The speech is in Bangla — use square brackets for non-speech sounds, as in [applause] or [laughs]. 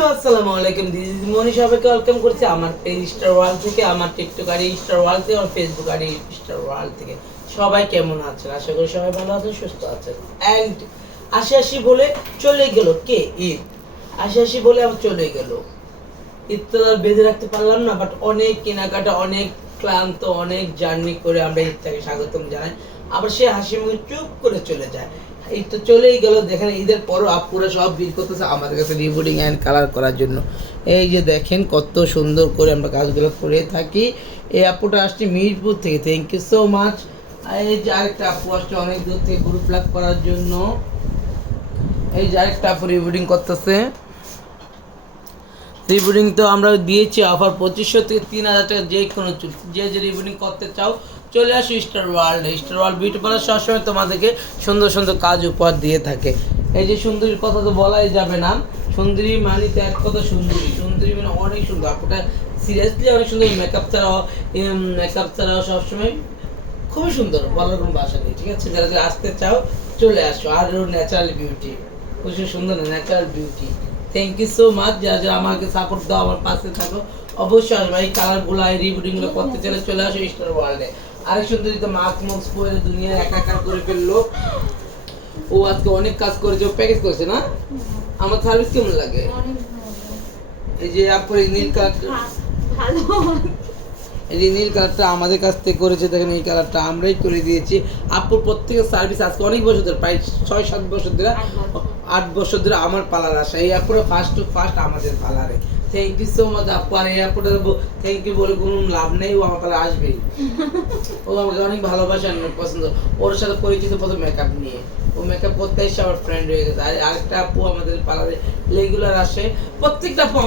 হ্যালো, আসসালামু আলাইকুম। দিদি মনি সবাইকে ওয়েলকাম করছি আমার ওয়ার্ল্ড থেকে, আমার টিকটক আর ওয়ার্ল্ড থেকে, আমার ফেসবুক আর ওয়ার্ল্ড থেকে। সবাই কেমন আছেন? আশা করি সবাই ভালো আছেন, সুস্থ আছেন। অ্যান্ড আশি আশি বলে চলে গেল কে? ঈদ। আশি আশি বলে আবার চলে গেল। ঈদ তো আর বেঁধে রাখতে পারলাম না বাট অনেক কেনাকাটা, অনেক ক্লান্ত, অনেক জার্নি করে আমরা ঈদটাকে স্বাগতম জানাই। আবার সে হাসি মুখে চুপ করে চলে যায়। ঈদ তো চলেই গেল, দেখেন ঈদের পরও আপুরা সব ভিড় করতেছে আমাদের কাছে রিবুডিং অ্যান্ড কালার করার জন্য। এই যে দেখেন কত সুন্দর করে আমরা কাজগুলো করে থাকি। এই আপুটা আসছে মিরপুর থেকে থ্যাংক ইউ সো মাচ এই যে আরেকটা আপু আসছে অনেক দূর থেকে গ্রুপ লাভ করার জন্য। এই যে আরেকটা আপু রিবুডিং করতেছে। রিবুটিং তো আমরা দিয়েছি অফার পঁচিশশো থেকে তিন হাজার টাকা যে কোনো যে যে রিবুটিং করতে চাও, চলে আসো star world star world beauty parlour সবসময় তোমাদেরকে সুন্দর সুন্দর কাজ উপহার দিয়ে থাকে। এই যে সুন্দরীর কথা তো বলাই যাবে না। সুন্দরী মানে তো এক কথা সুন্দরী। সুন্দরী মানে অনেক সুন্দর। আপনাটা সিরিয়াসলি অনেক সুন্দর। মেকআপ ছাড়াও মেকআপ ছাড়াও সবসময় খুবই সুন্দর। বলার কোনো ভাষা নেই, ঠিক আছে? যারা যারা আসতে চাও, চলে আসো। আর ন্যাচারাল বিউটি প্রচুর সুন্দর natural beauty thank you so much যা যারা আমাকে সাপোর্ট দাও আমার পাশে থাকো। অবশ্যই আসবে। এই কালারগুলো এই রিবুটিংগুলো করতে চলে চলে আসো স্টার ওয়ার্ল্ডে আরেক সুন্দর তো মাস্ক মাস্ক পরে দুনিয়া একাকার করে ফেলল। ও আজকে অনেক কাজ করেছে ও প্যাকেজ করেছে না? আমার সার্ভিস কেমন লাগে? এই যে আপনি নীল কালার ভালো। এই নীল কালারটা আমাদের কাছ থেকে করেছে দেখেন এই কালারটা আমরাই করে দিয়েছি। আপুর প্রত্যেকের সার্ভিস আজকে অনেক বছর ধরে প্রায় ছয় সাত বছর ধরে আট বছর। ধরে আমার পালার আসা এই আপুরা ফার্স্ট টু ফার্স্ট আমাদের পালারে। থ্যাংক ইউ সো মাচ আপু। আর এই আপুটা থ্যাংক ইউ বলে কোনো লাভ নেই ও আমার পালার আসবেই। [laughs] ও আমাকে অনেক ভালোবাসে অনেক পছন্দ। ওর সাথে পরিচিত প্রথম মেকআপ নিয়ে। ও মেকআপ করতে এসে আমার ফ্রেন্ড হয়ে গেছে। আর আরেকটা আপু আমাদের পালারে রেগুলার আসে। প্রত্যেকটা আপু